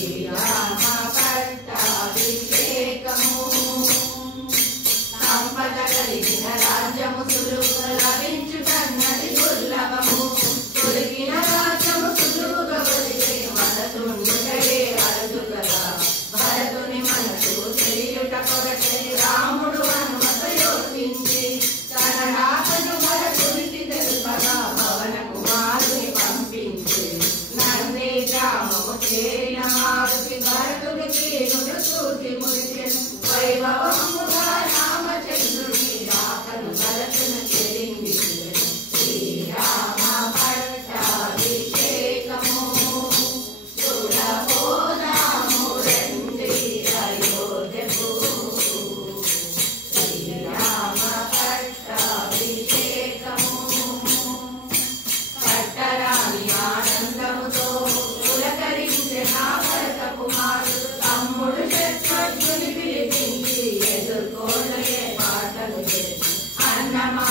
శ్రీరామ పట్టాభిషేకము సంపద కలిగిన రాజ్యము సులువుగా లభించుటన్నది దుర్లభము. దొరికిన రాజ్యము సులువుగా వదిలే మనసుండుటయే అరుదు కదా. భరతుని మనసు తెలియుట కొరకై రాముడు హనుమత యోచించి తన రాకను భరతునికి తెలుపగా పవన కుమారుని పంపించి నంది గ్రామము చేరిన మారుతి భరతుడికి నుడు చూసి మురిచెను. వైభవముగా రామచంద్రుని రాకను భరతుని చెరిందించెను. శ్రీరామ పట్టాభిషేకము చూడబోదాము రండి అయోధ్యకు. శ్రీరామ పట్టాభిషేకము పట్టరాని ఆనందముతో పులకరించిన భరత కుమారుడు తమ్ముడు శత్రుఘ్నుని పిలిపించి ఎదుర్కోలే పాటలు చేసి అన్నమా